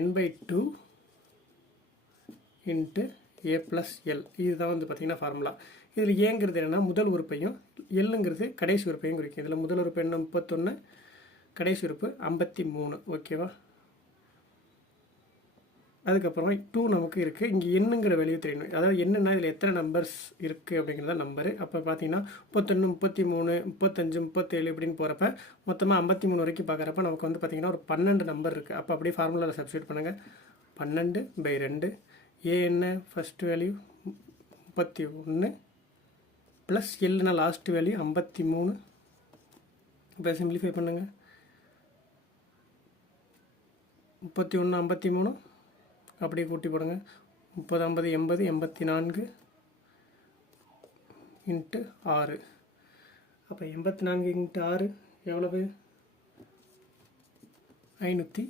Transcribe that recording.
n/2 into a + l. இதுதான் வந்து பார்த்திங்கன்னா ஃபார்முலா. இதில் ஏங்கிறது என்னென்னா முதல் உறுப்பையும் எல்லுங்கிறது கடைசி உறுப்பையும் குறிக்கும். இதில் முதல் உறுப்பு என்ன 31, கடைசி உறுப்பு 53. ஓகேவா? அதுக்கப்புறம் 2 நமக்கு இருக்குது. இங்கே என்னங்கிற வேல்யூ தெரியணும். அதாவது என்னென்னா இதில் எத்தனை நம்பர்ஸ் இருக்குது அப்படிங்கிறத நம்பரு. அப்போ பார்த்தீங்கன்னா 31, 33, 35, 37 இப்படின்னு போகிறப்ப மொத்தமாக 53 வரைக்கும் பார்க்குறப்ப நமக்கு வந்து பார்த்திங்கன்னா ஒரு 12 நம்பர் இருக்குது. அப்போ அப்படியே ஃபார்முலாவில் சப்ஸ்டியூட் பண்ணுங்கள். 12/2. ஏ என்ன ஃபஸ்ட் வேல்யூ 31 ப்ளஸ் எல்னா லாஸ்ட் வேல்யூ 53. இப்போ சிம்பிளிஃபை பண்ணுங்கள். 31, 53 அப்படியே கூட்டி போடுங்க. 30, 50, 80, 84 இன்ட்டு 6. அப்போ 84 இன்ட்டு 6 எவ்வளவு? 512.